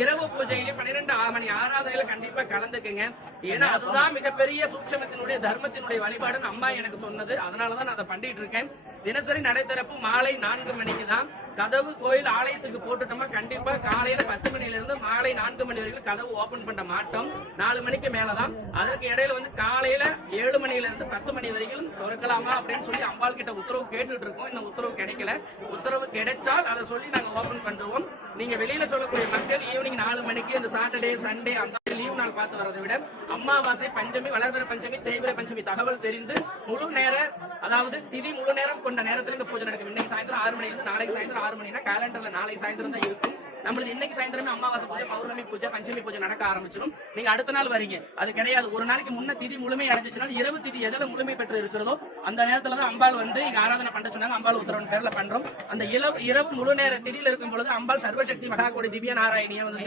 இரவு பூஜையிலே பன்னிரெண்டு மணி ஆராதனையில கண்டிப்பா கலந்துக்குங்க. ஏன்னா அதுதான் மிகப்பெரிய சூட்சமத்தினுடைய தர்மத்தினுடைய வழிபாடுன்னு அம்மா எனக்கு சொன்னது. அதனாலதான் நான் அதை பண்ணிட்டு இருக்கேன் தினசரி நடைத்திறப்பு மாலை நான்கு மணிக்கு தான் கதவு கோயில் ஆலயத்துக்கு போட்டுட்டோமா கண்டிப்பா காலையில பத்து மணி காலை நான்கு மணி வரைக்கும் கதவு ஓபன் பண்ண மாட்டோம். நாலு மணிக்கு மேலதான். அதற்கு இடையில வந்து காலையில ஏழு மணில இருந்து பத்து மணி வரைக்கும் திறக்கலாமா அப்படின்னு சொல்லி அம்பாள் கிட்ட உத்தரவு கேட்டுட்டு இருக்கோம். இன்னும் உத்தரவு கிடைக்கல. உத்தரவு கிடைச்சால் அதை சொல்லி நாங்க ஓபன் பண்றோம். நீங்க வெளியில சொல்லக்கூடிய மக்கள் ஈவினிங் நாலு மணிக்கு இந்த சாட்டர்டே சண்டே அந்த லீவ் நாள் பார்த்து வரதை விட அம்மாவாசை பஞ்சமி வளர்பிற பஞ்சமி தேய்பிர பஞ்சமி தகவல் தெரிந்து முழு நேர அதாவது திதி முழு நேரம் கொண்ட நேரத்துல இந்த பூஜை நடக்கும். இன்னைக்கு சாயந்தரம் ஆறு மணி இருந்து நாளைக்கு சாயந்தரம் ஆறு மணினா கேலண்டர்ல நாளைக்கு சாயந்தரம் தான் இருக்கும். நம்மளுக்கு இன்னைக்கு சாயந்தரமே அமாவாசை பூஜை பௌர்ணமி பூஜை பஞ்சமி பூஜை நடக்க ஆரம்பிச்சிடும். நீங்க அடுத்த நாள் வரீங்க. அது கிடையாது. ஒரு நாளைக்கு முன்ன திதி முழுமை அடைஞ்சிச்சுன்னா இரவு திதி எதில் முழுமை பெற்று இருக்கிறதோ அந்த நேரத்துல தான் அம்பாள் வந்து இங்க ஆராதனை பண்ண சொன்னாங்க. அம்பாள் உத்தரவு பேர்ல பண்றோம். அந்த இரவு இரவு முழு நேர திதியில இருக்கும் பொழுது அம்பாள் சர்வசக்தி மகாகோடி திவ்ய நாராயணியை வந்து